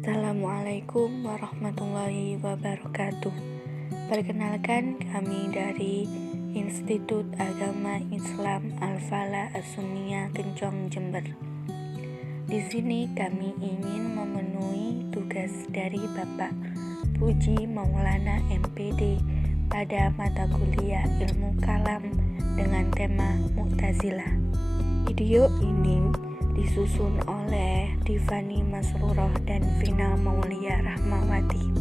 Assalamualaikum warahmatullahi wabarakatuh. Perkenalkan, kami dari Institut Agama Islam Al-Falah As-Sunniyah Kencong, Jember. Di sini kami ingin memenuhi tugas dari Bapak Puji Maulana MPD pada mata kuliah Ilmu Kalam dengan tema Mu'tazilah. Video ini disusun oleh Divani Masruroh dan Vina Maulia Rahmawati.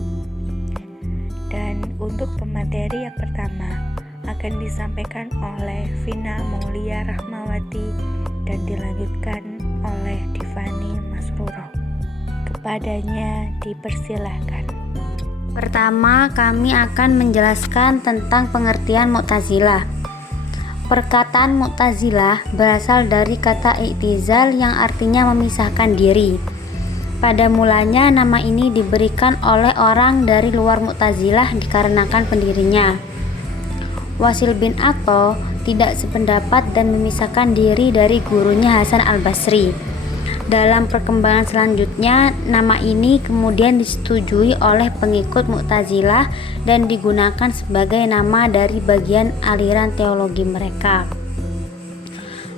Dan untuk pemateri yang pertama akan disampaikan oleh Vina Maulia Rahmawati dan dilanjutkan oleh Divani Masruroh. Kepadanya dipersilahkan. Pertama, kami akan menjelaskan tentang pengertian Mu'tazilah. Perkataan Mu'tazilah berasal dari kata i'tizal yang artinya memisahkan diri. Pada mulanya nama ini diberikan oleh orang dari luar Mu'tazilah dikarenakan pendirinya, Wasil bin Atha, tidak sependapat dan memisahkan diri dari gurunya Hasan al-Basri. Dalam perkembangan selanjutnya, nama ini kemudian disetujui oleh pengikut Mu'tazilah dan digunakan sebagai nama dari bagian aliran teologi mereka.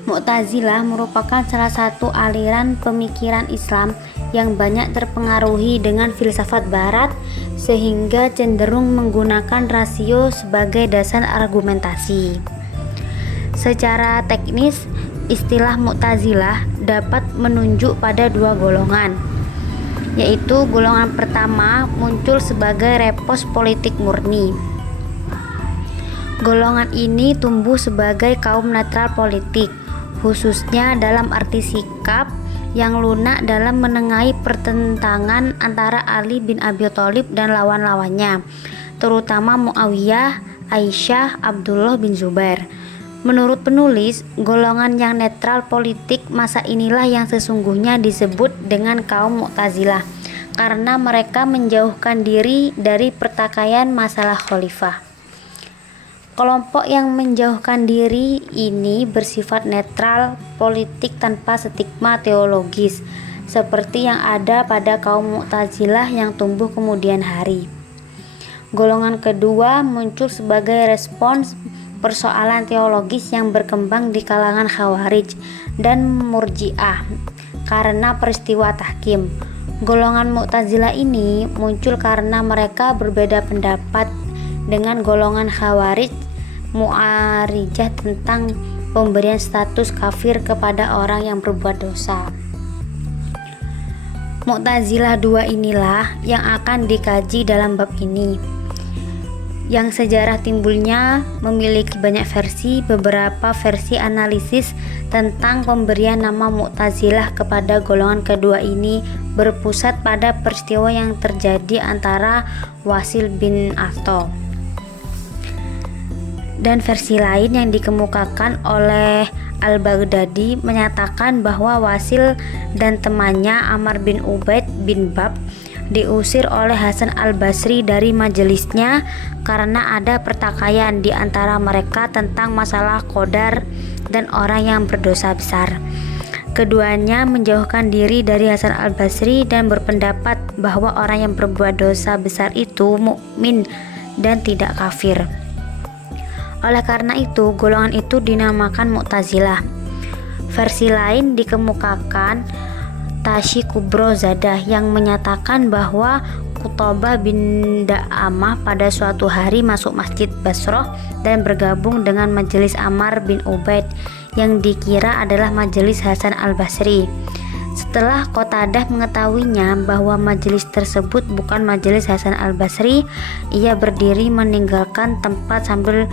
Mu'tazilah merupakan salah satu aliran pemikiran Islam yang banyak terpengaruhi dengan filsafat barat sehingga cenderung menggunakan rasio sebagai dasar argumentasi. Secara teknis, istilah Mu'tazilah dapat menunjuk pada dua golongan, yaitu golongan pertama muncul sebagai repos politik murni. Golongan ini tumbuh sebagai kaum netral politik, khususnya dalam arti sikap yang lunak dalam menengahi pertentangan antara Ali bin Abi Thalib dan lawan-lawannya, terutama Muawiyah, Aisyah, Abdullah bin Zubair. Menurut penulis, golongan yang netral politik masa inilah yang sesungguhnya disebut dengan kaum Mu'tazilah karena mereka menjauhkan diri dari pertikaian masalah khalifah. Kelompok yang menjauhkan diri ini bersifat netral politik tanpa stigma teologis seperti yang ada pada kaum Mu'tazilah yang tumbuh kemudian hari. Golongan kedua muncul sebagai respons persoalan teologis yang berkembang di kalangan Khawarij dan Murji'ah karena peristiwa tahkim. Golongan Mu'tazilah ini muncul karena mereka berbeda pendapat dengan golongan Khawarij Mu'arijah tentang pemberian status kafir kepada orang yang berbuat dosa. Mu'tazilah 2 inilah yang akan dikaji dalam bab ini, yang sejarah timbulnya memiliki banyak versi. Beberapa versi analisis tentang pemberian nama Mu'tazilah kepada golongan kedua ini berpusat pada peristiwa yang terjadi antara Wasil bin Atha. Dan versi lain yang dikemukakan oleh Al-Baghdadi menyatakan bahwa Wasil dan temannya Amr bin Ubaid bin Bab diusir oleh Hasan al-Basri dari majelisnya karena ada pertikaian di antara mereka tentang masalah qadar dan orang yang berdosa besar. Keduanya menjauhkan diri dari Hasan al-Basri dan berpendapat bahwa orang yang berbuat dosa besar itu mukmin dan tidak kafir. Oleh karena itu, golongan itu dinamakan Mu'tazilah. Versi lain dikemukakan Tashi Kubro Zadah yang menyatakan bahwa Qutbah bin Da'amah pada suatu hari masuk masjid Basroh dan bergabung dengan majelis Amr bin Ubaid yang dikira adalah majelis Hasan al-Basri. Setelah Qatadah mengetahuinya bahwa majelis tersebut bukan majelis Hasan al-Basri, ia berdiri meninggalkan tempat sambil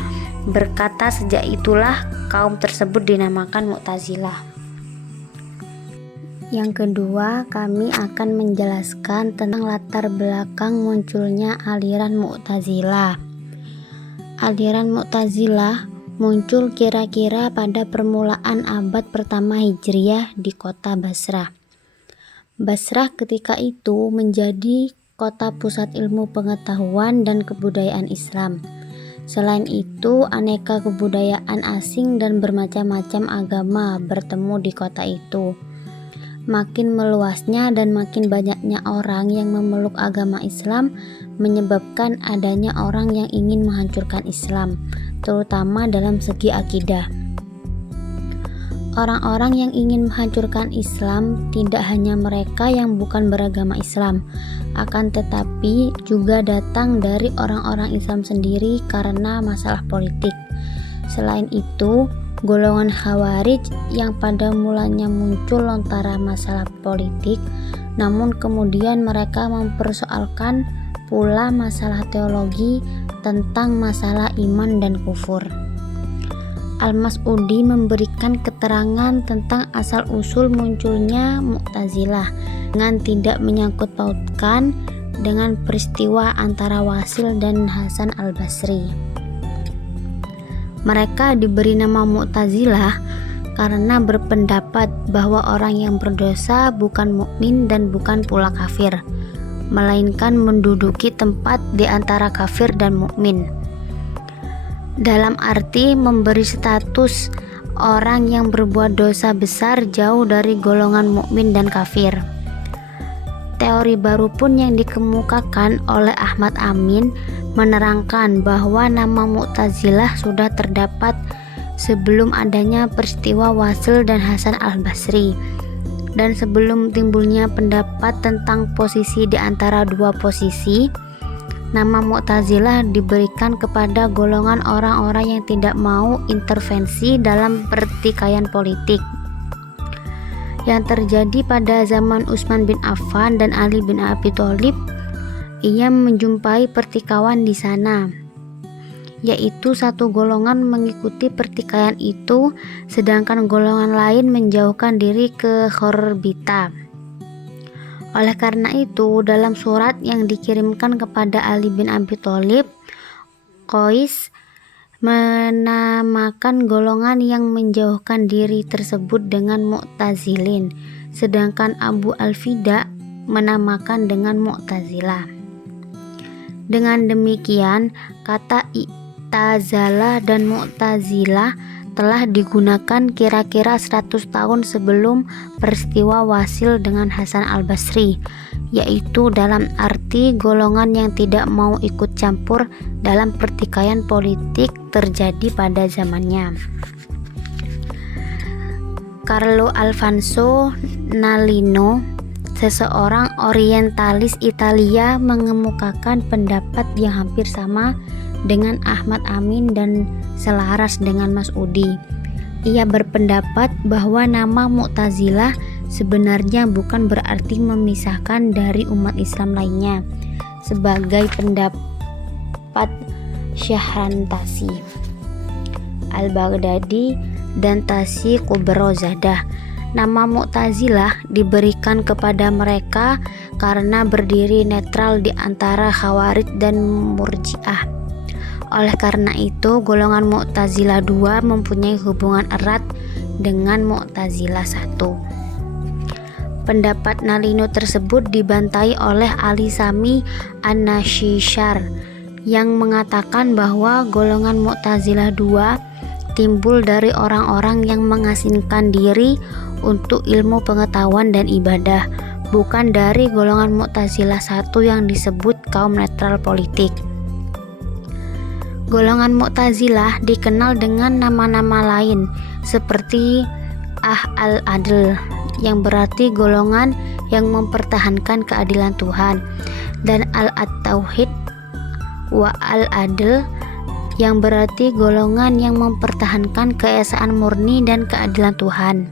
berkata, sejak itulah kaum tersebut dinamakan Mu'tazilah. Yang kedua, kami akan menjelaskan tentang latar belakang munculnya aliran Mu'tazilah. Aliran Mu'tazilah muncul kira-kira pada permulaan abad pertama Hijriah di kota Basrah. Basrah ketika itu menjadi kota pusat ilmu pengetahuan dan kebudayaan Islam. Selain itu, aneka kebudayaan asing dan bermacam-macam agama bertemu di kota itu. Makin meluasnya dan makin banyaknya orang yang memeluk agama Islam menyebabkan adanya orang yang ingin menghancurkan Islam, terutama dalam segi akidah. Orang-orang yang ingin menghancurkan Islam tidak hanya mereka yang bukan beragama Islam, akan tetapi juga datang dari orang-orang Islam sendiri karena masalah politik. Selain itu, golongan Khawarij yang pada mulanya muncul lantaran masalah politik, namun kemudian mereka mempersoalkan pula masalah teologi tentang masalah iman dan kufur. Al-Mas'udi memberikan keterangan tentang asal-usul munculnya Mu'tazilah dengan tidak menyangkut pautkan dengan peristiwa antara Wasil dan Hasan al-Basri. Mereka diberi nama Mu'tazilah karena berpendapat bahwa orang yang berdosa bukan mukmin dan bukan pula kafir, melainkan menduduki tempat di antara kafir dan mukmin. Dalam arti memberi status orang yang berbuat dosa besar jauh dari golongan mukmin dan kafir. Teori baru pun yang dikemukakan oleh Ahmad Amin menerangkan bahwa nama Mu'tazilah sudah terdapat sebelum adanya peristiwa Wasil dan Hasan al-Basri, dan sebelum timbulnya pendapat tentang posisi di antara dua posisi. Nama Mu'tazilah diberikan kepada golongan orang-orang yang tidak mau intervensi dalam pertikaian politik yang terjadi pada zaman Utsman bin Affan dan Ali bin Abi Thalib. Ia menjumpai pertikaian di sana, yaitu satu golongan mengikuti pertikaian itu, sedangkan golongan lain menjauhkan diri ke Khorbita. Oleh karena itu, dalam surat yang dikirimkan kepada Ali bin Abi Thalib, Qais menamakan golongan yang menjauhkan diri tersebut dengan Mu'tazilin, sedangkan Abu Al-Fida menamakan dengan Mu'tazilah. Dengan demikian, kata I'tazala dan Mu'tazilah telah digunakan kira-kira 100 tahun sebelum peristiwa Wasil dengan Hasan al-Basri, yaitu dalam arti golongan yang tidak mau ikut campur dalam pertikaian politik terjadi pada zamannya. Carlo Alfonso Nalino, seseorang orientalis Italia, mengemukakan pendapat yang hampir sama dengan Ahmad Amin dan selaras dengan Mas'udi. Ia berpendapat bahwa nama Mu'tazilah sebenarnya bukan berarti memisahkan dari umat Islam lainnya, sebagai pendapat Syahrantasi, Al-Baghdadi, dan Tasi Kubrozadah. Nama Mu'tazilah diberikan kepada mereka karena berdiri netral di antara Khawarij dan Murji'ah. Oleh karena itu, golongan Mu'tazilah 2 mempunyai hubungan erat dengan Mu'tazilah 1. Pendapat Nalino tersebut dibantai oleh Ali Sami An-Nashishar yang mengatakan bahwa golongan Mu'tazilah 2 timbul dari orang-orang yang mengasingkan diri untuk ilmu pengetahuan dan ibadah, bukan dari golongan Mu'tazilah 1 yang disebut kaum netral politik. Golongan Mu'tazilah dikenal dengan nama-nama lain seperti al-Adl yang berarti golongan yang mempertahankan keadilan Tuhan, dan al-Tauhid wa al-Adl yang berarti golongan yang mempertahankan keesaan murni dan keadilan Tuhan.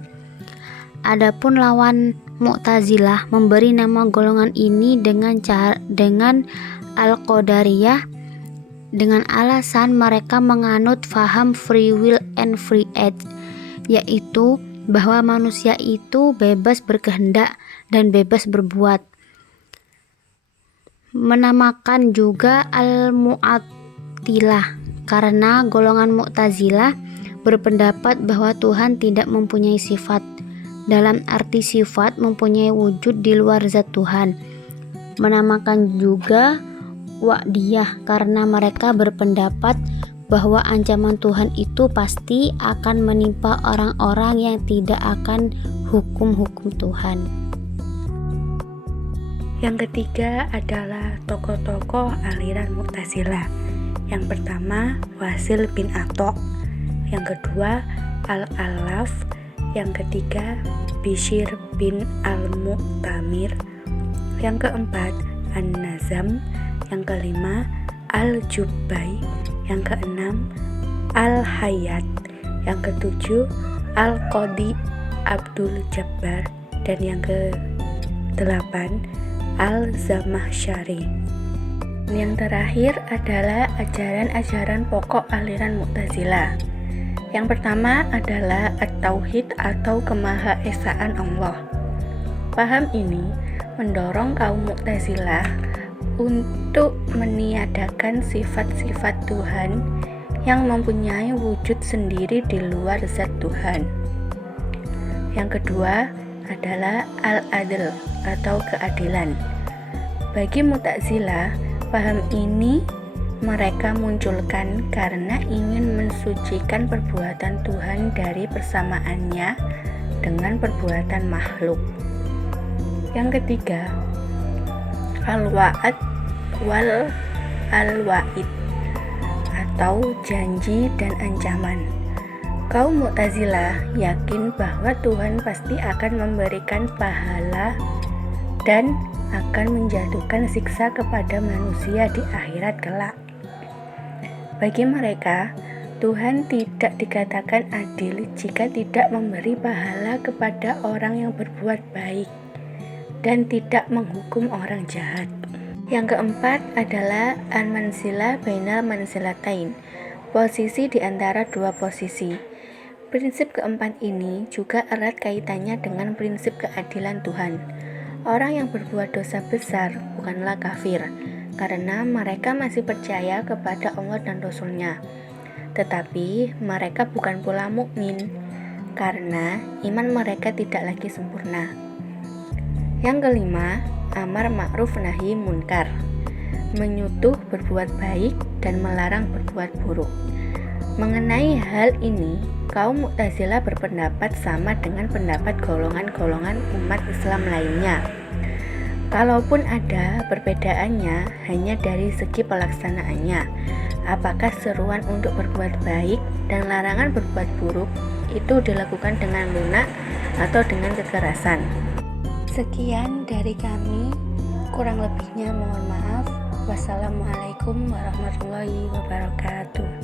Adapun lawan Mu'tazilah memberi nama golongan ini dengan Al-Qadariyah dengan alasan mereka menganut faham free will and free act, yaitu bahwa manusia itu bebas berkehendak dan bebas berbuat. Menamakan juga Al-Mu'attilah karena golongan Mu'tazilah berpendapat bahwa Tuhan tidak mempunyai sifat, dalam arti sifat mempunyai wujud di luar zat Tuhan. Menamakan juga Wa'diyah karena mereka berpendapat bahwa ancaman Tuhan itu pasti akan menimpa orang-orang yang tidak akan hukum-hukum Tuhan. Yang ketiga adalah tokoh-tokoh aliran Mu'tazilah. Yang pertama Wasil bin Atha, yang kedua Al-Alaf, yang ketiga Bishr bin Al-Mu'tamir, yang keempat An-Nazam, yang kelima Al-Jubbai, yang keenam Al-Hayat, yang ketujuh Al-Qadi Abdul Jabbar, dan yang ke-8 Al-Zamakhsyari. Yang terakhir adalah ajaran-ajaran pokok aliran Mu'tazilah. Yang pertama adalah At-Tauhid atau Kemahaesaan Allah. Paham ini mendorong kaum Mu'tazilah untuk meniadakan sifat-sifat Tuhan yang mempunyai wujud sendiri di luar zat Tuhan. Yang kedua adalah Al-Adl atau keadilan. Bagi Mu'tazilah, paham ini mereka munculkan karena ingin mensucikan perbuatan Tuhan dari persamaannya dengan perbuatan makhluk. Yang ketiga, Al-Wa'ad wal Al-Wa'id atau janji dan ancaman. Kaum Mu'tazilah yakin bahwa Tuhan pasti akan memberikan pahala dan akan menjatuhkan siksa kepada manusia di akhirat kelak. Bagi mereka, Tuhan tidak dikatakan adil jika tidak memberi pahala kepada orang yang berbuat baik dan tidak menghukum orang jahat. Yang keempat adalah Al-Manzilah bainal manzilatain, posisi di antara dua posisi. Prinsip keempat ini juga erat kaitannya dengan prinsip keadilan Tuhan. Orang yang berbuat dosa besar bukanlah kafir, karena mereka masih percaya kepada Allah dan Rasul-Nya. Tetapi mereka bukan pula mukmin, karena iman mereka tidak lagi sempurna. Yang kelima, amar ma'ruf nahi munkar, menyuruh berbuat baik dan melarang berbuat buruk. Mengenai hal ini, kaum Mu'tazilah berpendapat sama dengan pendapat golongan-golongan umat Islam lainnya. Kalaupun ada perbedaannya hanya dari segi pelaksanaannya, apakah seruan untuk berbuat baik dan larangan berbuat buruk itu dilakukan dengan lunak atau dengan kekerasan. Sekian dari kami, kurang lebihnya mohon maaf. Wassalamualaikum warahmatullahi wabarakatuh.